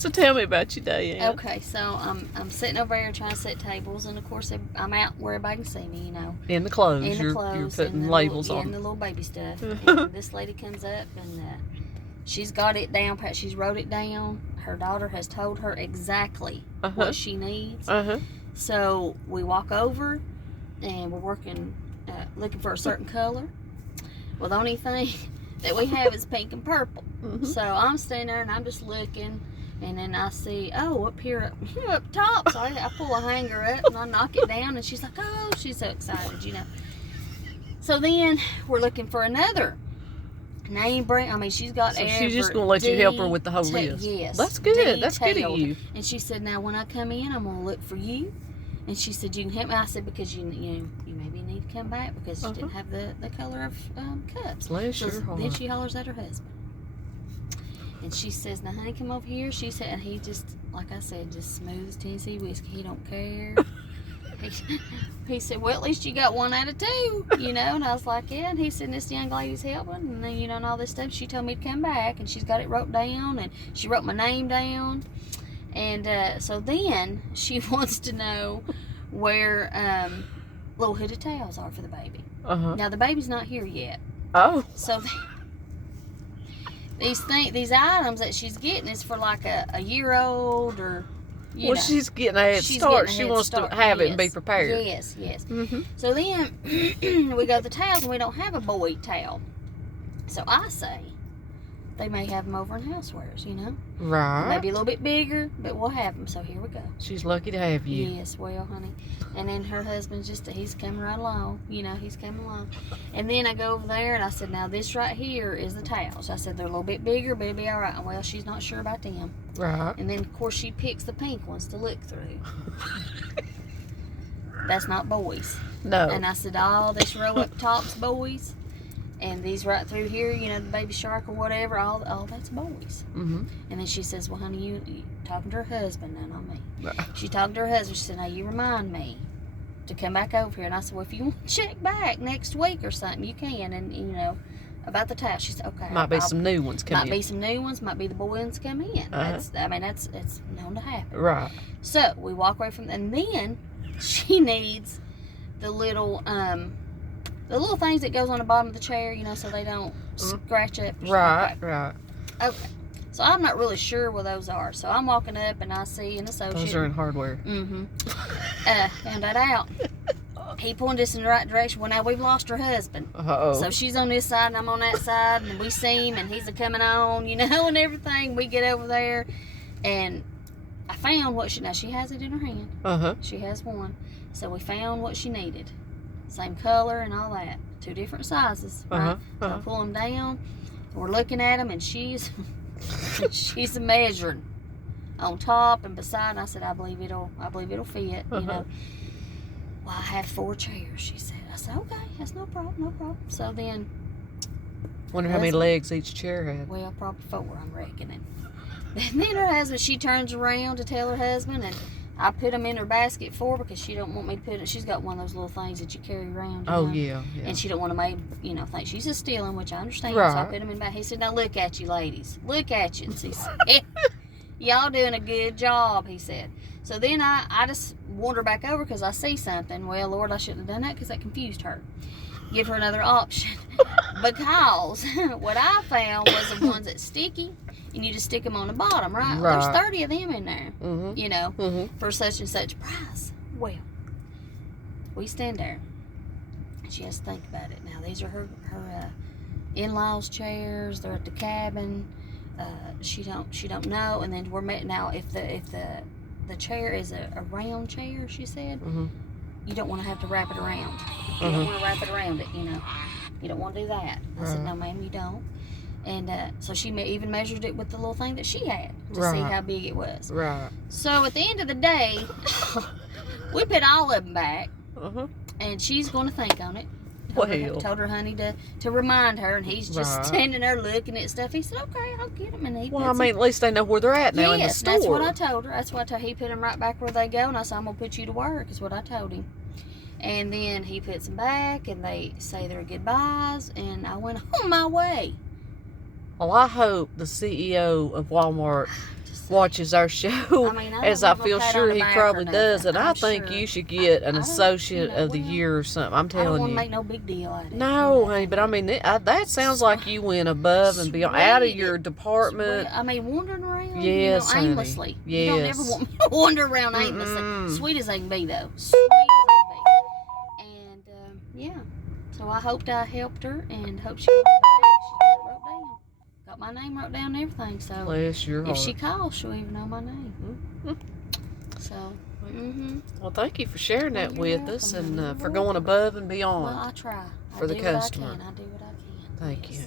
So tell me about your day, Ann. Okay, so I'm sitting over here trying to set tables, and of course I'm out where everybody can see me, you know. In the clothes. In the You're clothes. putting and the labels little, on. and the little baby stuff. And this lady comes up, and she's got it down. She's wrote it down. Her daughter has told her exactly what she needs. So we walk over, and we're working, looking for a certain color. Well, the only thing that we have is pink and purple. So I'm standing there, and I'm just looking. And then I see, up here, up top. So I pull a hanger up and I knock it down. And she's like, oh, she's so excited, you know. So then we're looking for another name brand. I mean, she's got so she's just going to let you help her with the whole list. Yes. That's good. That's good of you. And she said, now when I come in, I'm going to look for you. And she said, you can help me. I said, because you maybe need to come back because you didn't have the color of cups. Bless your heart. Then she hollers at her husband. And she says, now, honey, come over here. She said, and he just, like I said, just smooth as Tennessee whiskey. He don't care. He said, well, at least you got 1 out of 2, you know. And I was like, yeah. And he said, this young lady's helping. And then, you know, and all this stuff. She told me to come back. And she's got it wrote down. And she wrote my name down. And so then she wants to know where little hooded towels are for the baby. Now, the baby's not here yet. Oh. So these items that she's getting is for like a year-old or, you know. She's getting a head start. She wants to have it and be prepared. Yes. So then we go to the towels and we don't have a boy towel. So I say they may have them over in housewares, you know. Right. Maybe a little bit bigger, but we'll have them. So here we go. She's lucky to have you. Yes, well, honey. And then her husband's he's coming right along. You know, he's coming along. And then I go over there and I said, now this right here is the towels. I said, they're a little bit bigger, but it'll be all right. Well, she's not sure about them. Right. And then, of course, she picks the pink ones to look through. That's not boys. No. And I said, all this row up top's boys. And these right through here, you know, the baby shark or whatever, all that's boys. And then she says, well, honey, you talking to her husband, now, not me. She talked to her husband. She said, now, you remind me to come back over here. And I said, well, if you want to check back next week or something, you can. And, you know, about the towel. She said, okay. Might be some new ones coming in. Might be some new ones. Might be the boy ones come in. It's known to happen. Right. So, we walk away from that. And then she needs the little things that goes on the bottom of the chair, you know, so they don't scratch up. Right. Okay. So I'm not really sure where those are. So I'm walking up and I see an associate. Those are in hardware. Found that out. He pointed us in the right direction. Well, now we've lost her husband. So she's on this side and I'm on that side, and we see him and he's coming on, you know, and everything. We get over there and I found what she has it in her hand. She has one. So we found what she needed. Same color and all that. 2 different sizes, right? So I pull them down. We're looking at them, and she's measuring on top and beside. And I said, I believe it'll fit. You know. Well, I have 4 chairs. She said. I said, okay, that's no problem. So then. Wonder how many legs each chair had. Well, probably 4, I'm reckoning. And then her husband, she turns around to tell her husband, and I put them in her basket for her because she don't want me to put it. She's got one of those little things that you carry around. You know? Yeah. And she don't want to make, you know, think she's just stealing, which I understand. Right. So I put them in back. He said, now look at you, ladies. Look at you. And she said, y'all doing a good job, he said. So then I just wander back over because I see something. Well, Lord, I shouldn't have done that because that confused her. Give her another option. Because what I found was the ones that's sticky. And you just stick them on the bottom, right? There's 30 of them in there, you know, for such and such price. Well, we stand there. She has to think about it. Now, these are her in-laws chairs. They're at the cabin. She don't know. And then we're met now. If the chair is a round chair, she said, you don't want to have to wrap it around. You don't want to wrap it around it. You know, you don't want to do that. I said, no, ma'am, you don't. And so she even measured it with the little thing that she had to see how big it was. Right. So at the end of the day, we put all of them back, and she's going to think on it. Told her honey to remind her, and he's just standing there looking at stuff. He said, okay, I'll get them. And he I mean, at least they know where they're at now in the store. That's what I told her. That's what I told her. He put them right back where they go, and I said, I'm going to put you to work, is what I told him. And then he puts them back, and they say their goodbyes, and I went on my way. Well, I hope the CEO of Walmart watches our show, as I feel sure he probably does, and I think you should get an associate of the year or something. I'm telling you. I don't want to make no big deal out of it. No, honey, but I mean, that sounds like you went above and beyond, out of your department. I mean, wandering around, yes, aimlessly. Honey. Yes. You don't ever want me to wander around aimlessly. Sweet as they can be, though. Sweet as they can be. And, yeah. So I hoped I helped her, and hope she comes back. She got it wrote down. Got my name wrote down and everything. So bless your heart. If she calls, she'll even know my name. So. Well, thank you for sharing that with us, and for going above and beyond. Well, I try. For the customer. I do what I can. Thank you.